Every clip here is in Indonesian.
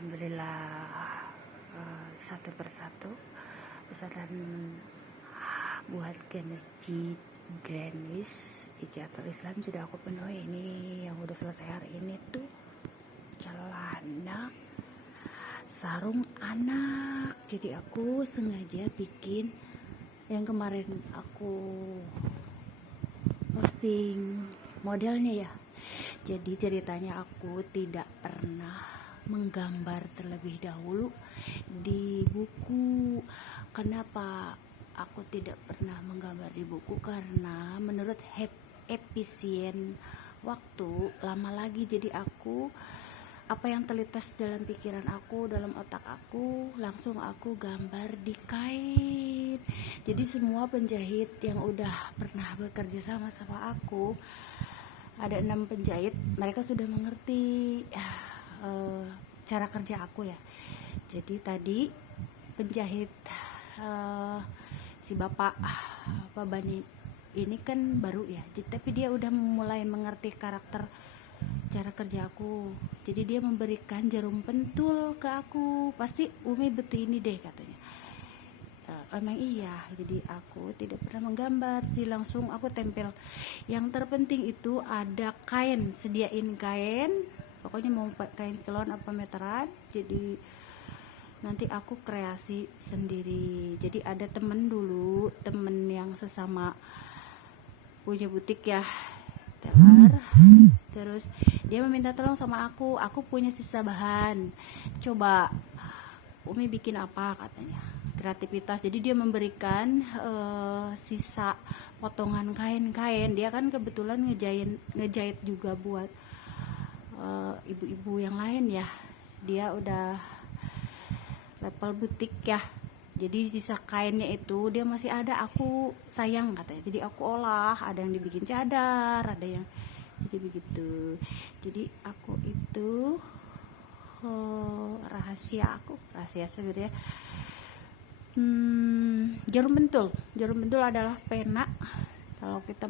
Alhamdulillah, satu persatu pesanan buat ke masjid Granis Ijatul Islam sudah aku penuhi. Ini yang udah selesai hari ini tuh celana, sarung anak. Jadi aku sengaja bikin yang kemarin aku posting modelnya ya. Jadi ceritanya aku tidak pernah menggambar terlebih dahulu di buku. Kenapa aku tidak pernah menggambar di buku? Karena menurut efisien waktu lama lagi. Jadi aku apa yang terlintas dalam pikiran aku, dalam otak aku, langsung aku gambar di kain. Jadi semua penjahit yang udah pernah bekerja sama aku, ada 6 penjahit, mereka sudah mengerti cara kerja aku ya. Jadi tadi penjahit si Bapak Bani ini kan baru ya, tapi dia udah mulai mengerti karakter cara kerja aku. Jadi dia memberikan jarum pentul ke aku. Pasti Umi betul ini deh katanya. Emang iya. Jadi aku tidak pernah menggambar. Jadi langsung aku tempel. Yang terpenting itu ada kain. Sediain kain. Pokoknya mau kain kilon apa meteran. Jadi nanti aku kreasi sendiri. Jadi ada temen dulu, temen yang sesama punya butik ya, teller. Terus dia meminta tolong sama aku punya sisa bahan, coba Umi bikin apa katanya, kreativitas. Jadi dia memberikan sisa potongan kain-kain. Dia kan kebetulan ngejahit juga buat ibu-ibu yang lain ya. Dia udah level butik ya. Jadi sisa kainnya itu dia masih ada, aku sayang katanya. Jadi aku olah, ada yang dibikin cadar, ada yang jadi begitu. Jadi aku itu rahasia sebenarnya. Jarum pentul adalah pena. Kalau kita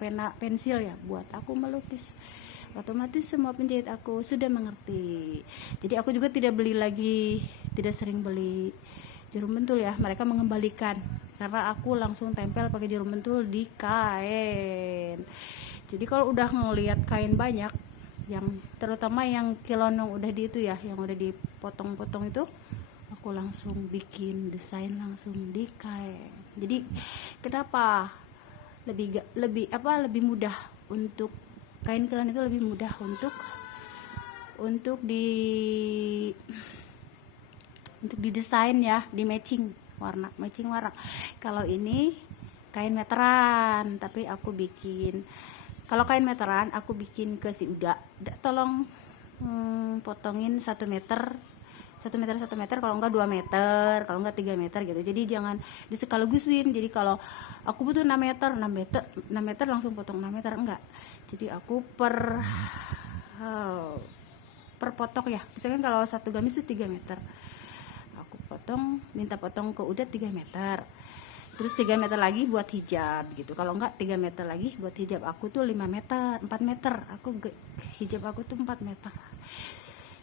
pena pensil ya, buat aku melukis. Otomatis semua penjahit aku sudah mengerti. Jadi aku juga tidak sering beli jarum pentul ya. Mereka mengembalikan karena aku langsung tempel pakai jarum pentul di kain. Jadi kalau udah ngelihat kain banyak, yang terutama yang kilon yang udah di itu ya, yang udah dipotong-potong itu, aku langsung bikin desain langsung di kain. Jadi kenapa lebih mudah untuk kain kilon itu, lebih mudah untuk didesain ya, di matching warna. Kalau ini kain meteran, tapi aku bikin, kalau kain meteran aku bikin ke si Uda, tolong potongin 1 meter, kalau enggak 2 meter, kalau enggak 3 meter gitu. Jadi jangan disekaligusin. Jadi kalau aku butuh 6 meter langsung potong 6 meter, enggak. Jadi aku per potong ya. Misalkan kalau satu gamis itu 3 meter. Aku minta potong ke Uda 3 meter. Terus 3 meter lagi buat hijab gitu. Kalau enggak 3 meter lagi buat hijab aku tuh 5 meter, 4 meter. Hijab aku tuh 4 meter.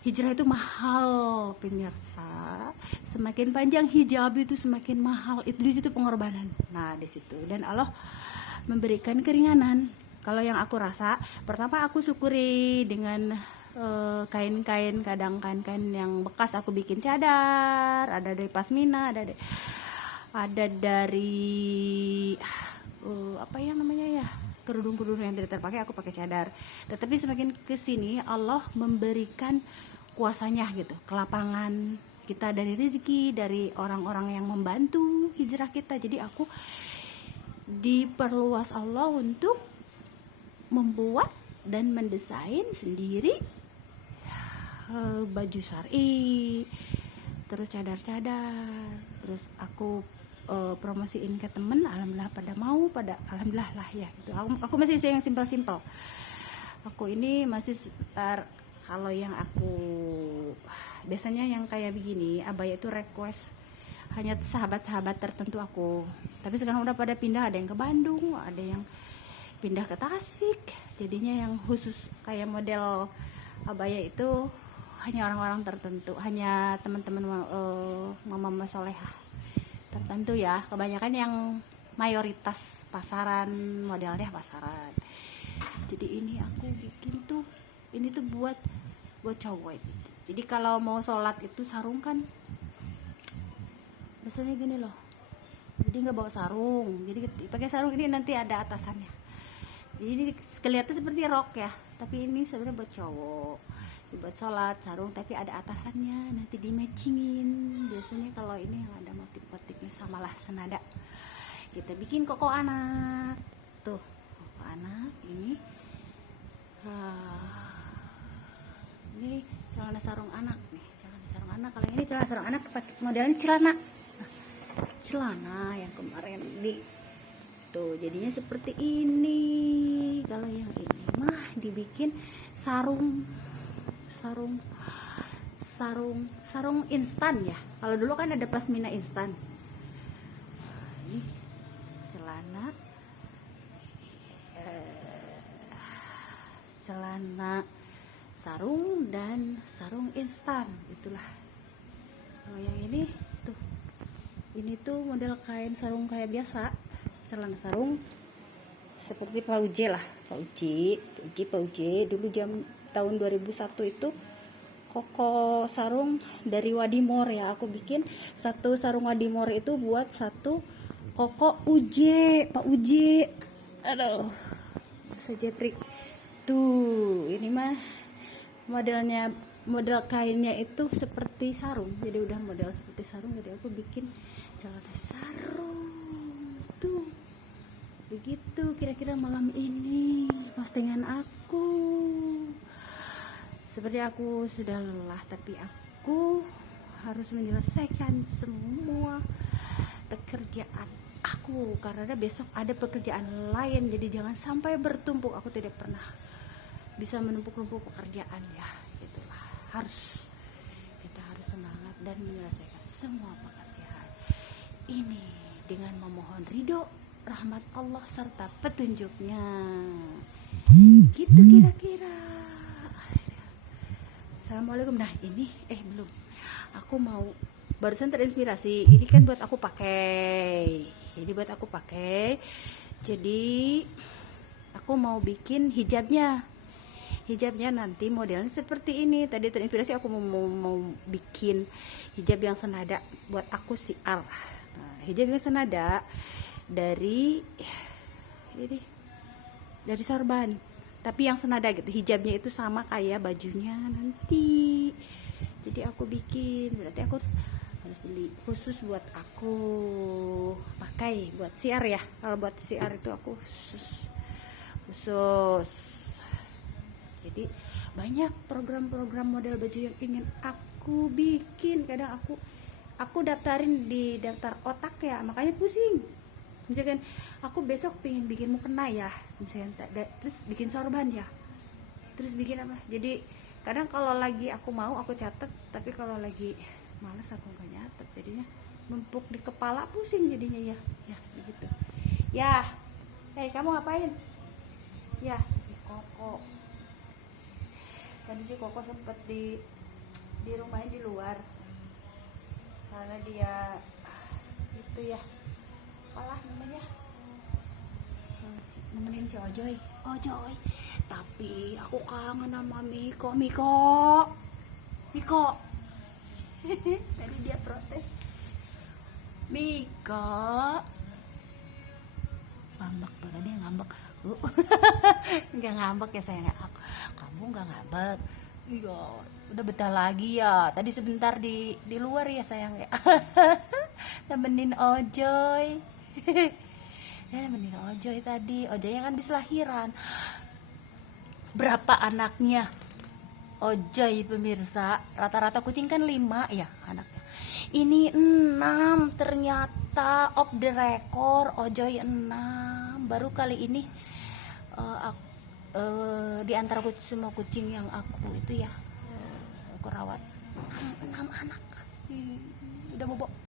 Hijrah itu mahal, pemirsa. Semakin panjang hijab itu semakin mahal. Itu di situ pengorbanan. Nah, di situ. Dan Allah memberikan keringanan. Kalau yang aku rasa, pertama aku syukuri dengan kain-kain, kadang kain-kain yang bekas aku bikin cadar, ada dari pasmina, ada dari apa yang namanya ya, kerudung yang tidak terpakai aku pakai cadar. Tetapi semakin kesini Allah memberikan kuasanya gitu, kelapangan kita, dari rezeki, dari orang-orang yang membantu hijrah kita. Jadi aku diperluas Allah untuk membuat dan mendesain sendiri baju syar'i, terus cadar-cadar. Terus aku promosiin ke temen, alhamdulillah alhamdulillah lah ya gitu. Aku masih yang simpel. Aku ini masih kalau yang aku biasanya yang kayak begini, abaya itu request hanya sahabat-sahabat tertentu aku. Tapi sekarang udah pada pindah, ada yang ke Bandung, ada yang pindah ke Tasik. Jadinya yang khusus kayak model abaya itu hanya orang-orang tertentu, hanya teman-teman mama solehah tertentu ya, kebanyakan yang mayoritas pasaran, modelnya pasaran. Jadi ini aku bikin tuh, ini tuh buat cowok gitu. Jadi kalau mau sholat itu sarung kan biasanya gini loh, jadi nggak bawa sarung, jadi pakai sarung ini nanti ada atasannya, jadi ini kelihatan seperti rok ya, tapi ini sebenarnya buat cowok, buat sholat sarung tapi ada atasannya, nanti di matchingin. Biasanya kalau ini yang ada motif-motifnya samalah senada, kita bikin koko anak tuh, koko anak ini ini celana sarung anak nih, celana sarung anak. Kalau ini celana sarung anak pakai modelnya celana, celana yang kemarin di tuh jadinya seperti ini. Kalau yang ini mah dibikin sarung instan ya. Kalau dulu kan ada pasmina instan. Ini celana sarung dan sarung instan, itulah. Kalau yang ini tuh, ini tuh model kain sarung kayak biasa, celana sarung seperti Pak Uji lah, Pak Uji dulu tahun 2001 itu koko sarung dari Wadimor ya, aku bikin satu sarung Wadimor itu buat satu koko Uji, Pak Uji, aduh bisa Jepri tuh. Ini mah model kainnya itu seperti sarung, jadi udah model seperti sarung, jadi aku bikin celana sarung tuh begitu. Kira-kira malam ini postingan aku, seperti aku sudah lelah, tapi aku harus menyelesaikan semua pekerjaan aku karena besok ada pekerjaan lain, jadi jangan sampai bertumpuk. Aku tidak pernah bisa menumpuk-numpuk pekerjaan ya, gitulah. Kita harus semangat dan menyelesaikan semua pekerjaan ini dengan memohon ridho, rahmat Allah serta petunjuknya, gitu kira-kira. Assalamualaikum. Nah ini belum, aku mau barusan terinspirasi, ini kan buat aku pakai, jadi aku mau bikin hijabnya nanti modelnya seperti ini. Tadi terinspirasi aku mau bikin hijab yang senada buat aku siar. Nah, hijab yang senada dari sorban, tapi yang senada gitu, hijabnya itu sama kayak bajunya nanti. Jadi aku bikin, berarti aku harus beli khusus buat aku pakai buat siar ya. Kalau buat siar itu aku khusus. Jadi banyak program-program model baju yang ingin aku bikin. Kadang aku daftarin di daftar otak ya, makanya pusing. Misalkan aku besok pengen bikin mukena ya, misalkan terus bikin sorban ya, terus bikin apa. Jadi kadang kalau lagi aku mau aku catat, tapi kalau lagi malas aku nggak nyatet, jadinya numpuk di kepala, pusing jadinya ya begitu ya. Kamu ngapain ya? Si Koko tadi, si Koko sempet di rumahnya di luar karena dia itu ya, apalah namanya, nemenin si Ojoy. Tapi aku kangen sama Miko. Tadi dia protes, Miko ngambek tuh, tadi ngambek. Nggak ngambek ya sayang, kamu nggak ngambek. Iya, udah betah lagi ya. Tadi sebentar di luar ya sayang ya. Nemenin Ojoy. Nemenin Ojoy tadi. Ojoynya kan habis lahiran. Berapa anaknya Ojoy pemirsa? Rata-rata kucing kan 5 ya anaknya. Ini 6 ternyata, off the record Ojoy 6. Baru kali ini di antara semua kucing yang aku itu ya aku rawat 6 anak. Udah bobo.